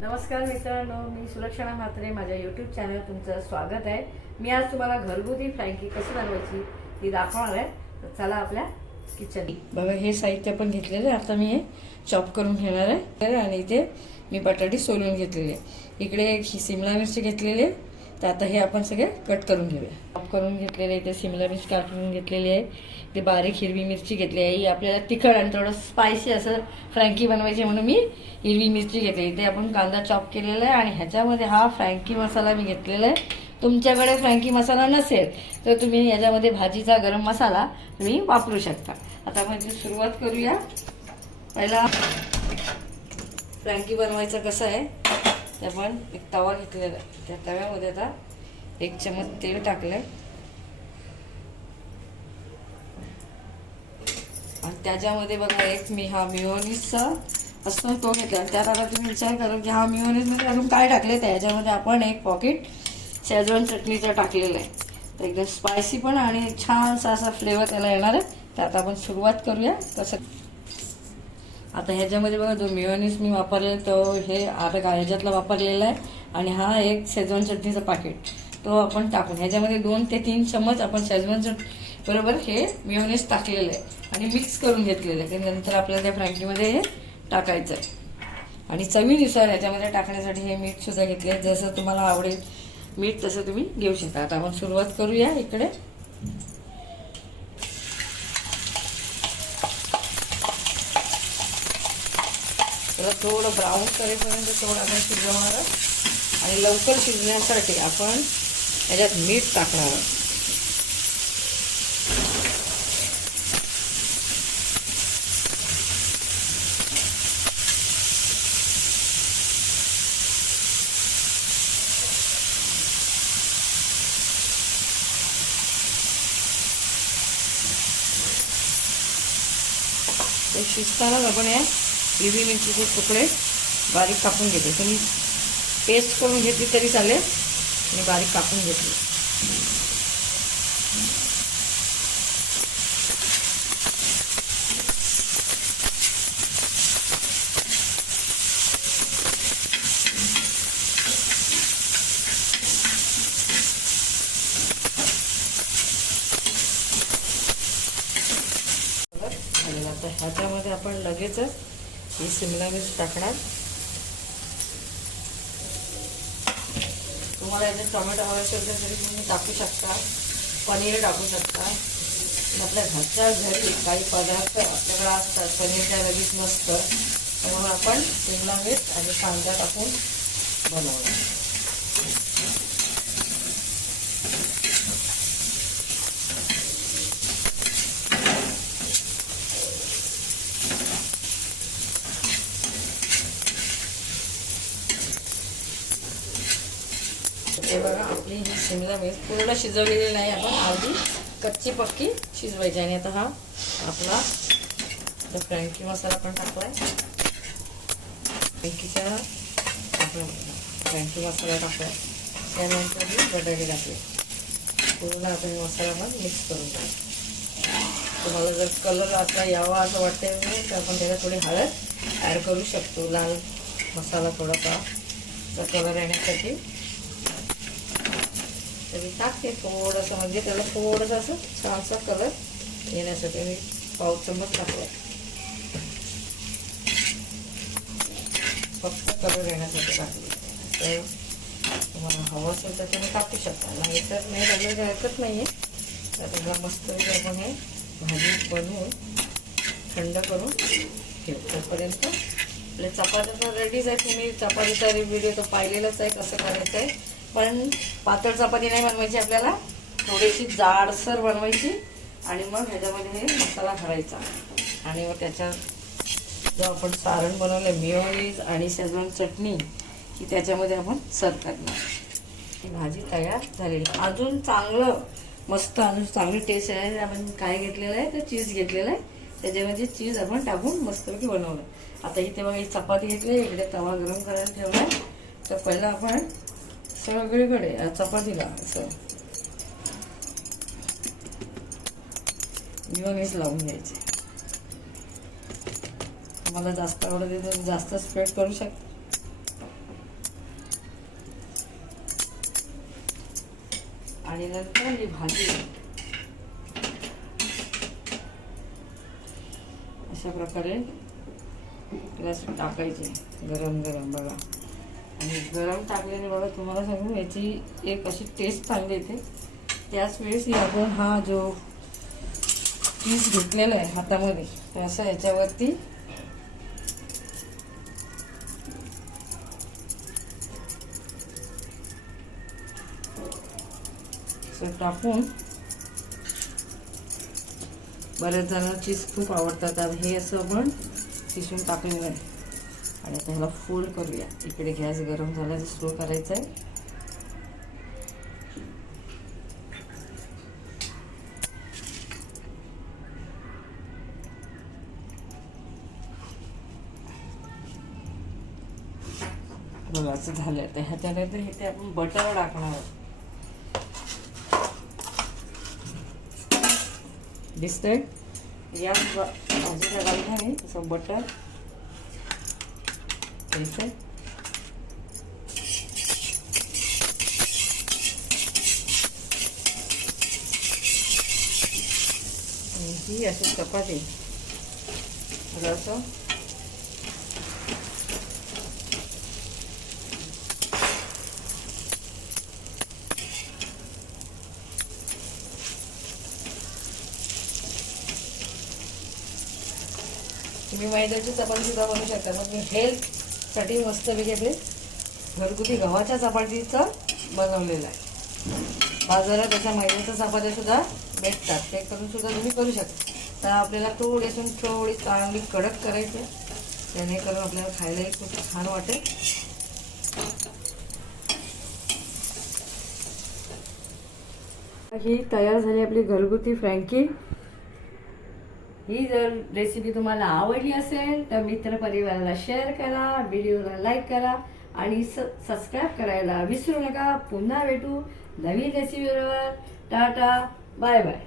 नमस्कार मित्रांनो मी सुलक्षणा म्हात्रे. माझ्या यूट्यूब चॅनल तुमचं स्वागत आहे. मी आज तुम्हाला घरगुती फ्रँकी कशी बनवायची ती दाखवणार आहे. तर चला आपल्या किचन बघा हे साहित्य पण घेतलेलं आहे. आता मी हे चॉप करून घेणार आहे. आणि इथे मी बटाटे सोलून घेतलेले आहे. इकडे शिमला सिमला मिरची घेतलेली आहे. तर आता हे आपण सगळे कट करून घेऊया. चॉप करून घेतलेले इथे सिमला मिरची कापून घेतलेली आहे. ते बारीक हिरवी मिरची घेतली आहे. ही आपल्याला तिखट आणि थोडं स्पायसी असं फ्रँकी बनवायची म्हणून मी हिरवी मिरची घेतली इथे आपण कांदा चॉप केलेला आहे आणि ह्याच्यामध्ये हा फ्रँकी मसाला मी घेतलेला आहे. तुमच्याकडे फ्रँकी मसाला नसेल तर तुम्ही याच्यामध्ये भाजीचा गरम मसाला तुम्ही वापरू शकता. आता म्हणजे सुरुवात करूया. पहिला फ्रँकी बनवायचं कसं आहे? आपण एक तवा घेतलेला त्या तव्यामध्ये आता एक चमच तेल टाकलं आणि त्याच्यामध्ये बघा एक मी हा मिओनिसचा असतो तो घेतला. आणि त्यात आता तुम्ही विचार करा की हा मिओनिसमध्ये अजून काय टाकले त्या याच्यामध्ये आपण एक पॉकेट शेजवान चटणीचं टाकलेलं आहे. तर एकदम स्पायसी पण आणि छानसा असा फ्लेवर त्याला येणार आहे. तर आता आपण सुरुवात करूया. तसं आता ह्याच्यामध्ये बघा जो मिओनिस मी वापरले तो हे आता का ह्याच्यातला वापरलेला आहे. आणि हा एक शेजवान चटणीचं पाकिट तो आपण टाकून ह्याच्यामध्ये दोन ते तीन चमच आपण शेजवान चट बरोबर हे मिओनिस टाकलेलं आहे. आणि मिक्स करून घेतलेलं आहे नंतर आपल्याला त्या फ्रँकीमध्ये हे टाकायचं आहे. आणि चवीनुसार ह्याच्यामध्ये टाकण्यासाठी हे मीठ सुद्धा घेतले आहे जसं तुम्हाला आवडेल मीठ तसं तुम्ही घेऊ शकता. आता आपण सुरुवात करूया इकडे. त्याला थोडं ब्राऊन करेपर्यंत थोडं आपण शिजवणार आणि लवकर शिजण्यासाठी आपण याच्यात मीठ टाकणार ते शिजतानाच आपण या हिरवी मिरचीचे तुकडे बारीक कापून घेते. तुम्ही पेस्ट करून घेतली तरी चालेल आणि बारीक कापून घेतली. आता ह्याच्यामध्ये आपण लगेचच ही शिमला मिर्च टाकणार. तुम्हाला याच्यात टोमॅटो हवे असेल तर तरी तुम्ही टाकू शकता. पनीर टाकू शकता. आपल्या घरच्या घरी काही पदार्थ आपल्याकडे असतात. पनीरच्या लगेच मस्त. त्यामुळे आपण शिमला मिरच आणि कांदा टाकून बनवणार. हे बघा आपली ही शिमला मिरच पूर्ण शिजवलेली नाही आपण अर्धी कच्ची पक्की शिजवायची. आणि आता हा आपला फ्रँकी मसाला पण टाकलाय. फ्रँकीचा आपला फ्रँकी मसाला टाकलाय. त्यानंतर मी बटाटे टाकले. पूर्ण आपण मसाला पण मिक्स करून टाकू. तुम्हाला जर कलर असा यावा असं वाटतंय म्हणजे तर आपण त्याला थोडी हळद ॲड करू शकतो. लाल मसाला थोडासा कलर येण्यासाठी. तरी टाकते थोडंसं म्हणजे त्याला थोडंसं असं छानसा कलर येण्यासाठी मी पाव चम्मच टाकला. फक्त कलर येण्यासाठी टाकली. तर तुम्हाला हवं असेल तर तुम्ही टाकू शकता. नाही तर नाही टाकलं तर हरकत नाही आहे तर तुम्हाला मस्त आपण हे भाजी बनवून थंड करून ठेवतोपर्यंत आपल्या चपात्या रेडीच आहे तुम्ही चपातीचा व्हिडिओ तो पाहिलेलाच आहे. कसं करायचं आहे पण पातळ चपाती नाही बनवायची आपल्याला. थोडीशी जाडसर बनवायची आणि मग ह्याच्यामध्ये हे मसाला घालायचा आणि मग त्याच्यात जो आपण सारण बनवलं मिओनीज आणि शेजवान चटणी की त्याच्यामध्ये आपण सर्व करणार. ही भाजी तयार झालेली. अजून चांगलं मस्त अजून चांगली टेस्ट आहे. आपण काय घेतलेलं आहे? तर चीज घेतलेलं आहे. त्याच्यामध्ये चीज आपण टाकून मस्तपैकी बनवलं. आता इथे बघा ही चपाती घेतली इकडे तवा गरम करायला ठेवला तर पहिलं आपण सगळीकडे चपातीला असं. निवगेच लावून घ्यायचे. मला जास्त आवडते तर जास्त स्प्रेड करू शकते आणि नंतर ही भाजी. अशा प्रकारे टाकायचे गरम गरम बघा. आणि गरम टाकल्याने बघा तुम्हाला सांगू याची एक अशी टेस्ट चांगली येते. त्याच वेळेस ही आपण हा जो पीस घेतलेला आहे हातामध्ये तर असं याच्यावरती टाकून बऱ्याच जणांना चीज खूप आवडतात. हे असं आपण किसून टाकलेलं आहे. आणि आता ह्याला फोल्ड करूया. इकडे गॅस गरम झाला स्लो करायचा आहे. बघा असं झालंय. तर ह्याच्यानंतर ते आपण बटर टाकणार आहोत. दिसतंय? या बाजूला भाजीच्या आहे असं बटर घ्यायचं आणि ही अशी चपाती असं तुम्ही मैद्याची चपाती सुद्धा बनवू शकता मग मी साठी मस्तपैकी आपले घरगुती गव्हाच्या चपातीचं बनवलेलं आहे. बाजारात अशा मैद्याच्या चपात्या सुद्धा भेटतात. ते करून सुद्धा तुम्ही करू शकता. तर आपल्याला थोडी असून थोडी चांगली कडक करायची जेणेकरून आपल्याला खायलाही खूप छान वाटेल. ही तयार झाली आपली घरगुती फ्रँकी. ही जर रेसिपी तुम्हाला आवडली असेल तर मित्रपरिवाराला शेअर करा व्हिडिओला लाईक करा आणि स सबस्क्राईब करायला विसरू नका. पुन्हा भेटू नवीन रेसिपीबरोबर टाटा बाय बाय